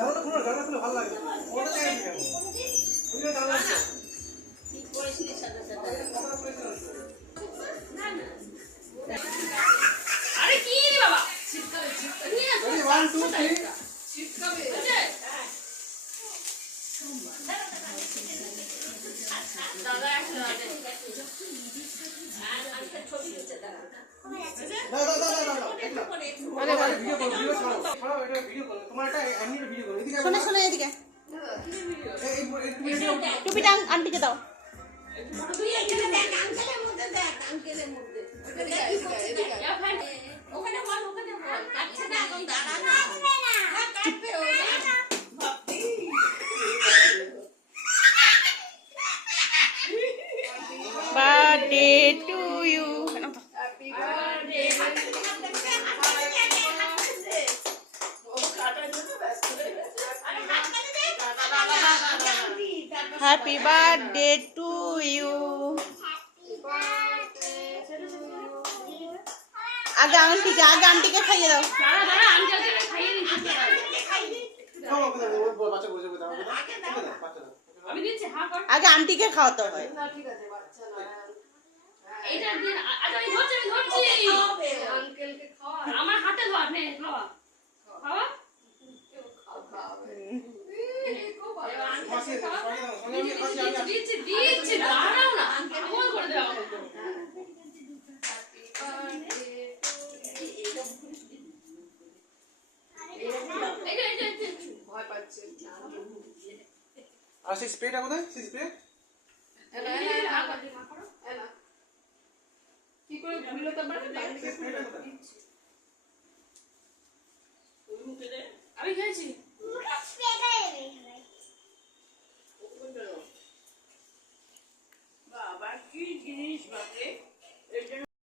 জামাটা খুলো, জামাটা খুলে ভালো লাগে। ওটা দেখে নিয়ে যাবো। তুমি তো জানো না। ঠিক করেছিস সাথে সাথে। না না। আরে কি রে বাবা? চিপকাবে। 1 2 3 চিপকাবে। দাদা একটা ছবি তুলছে দাঁড়া। শোনো এদিকে টুপিটা আন্টিকে দাও। Birthday to you. Happy birthday to you. আগে আন্টিকে খাইয়ে দাও। আগে আন্টিকে খাওয়াতে হয়। আমার হাতে ধর নে খাওয়া খাওয়া দিচ্ছি দাঁড়াও না আমল করে দাও ভয় পাচ্ছে আর সেই স্প্রেটা কোথায়? সেই স্প্রে কি করে ভুলো তো আমি খেয়েছি বাবা কি জিনিস বাপরে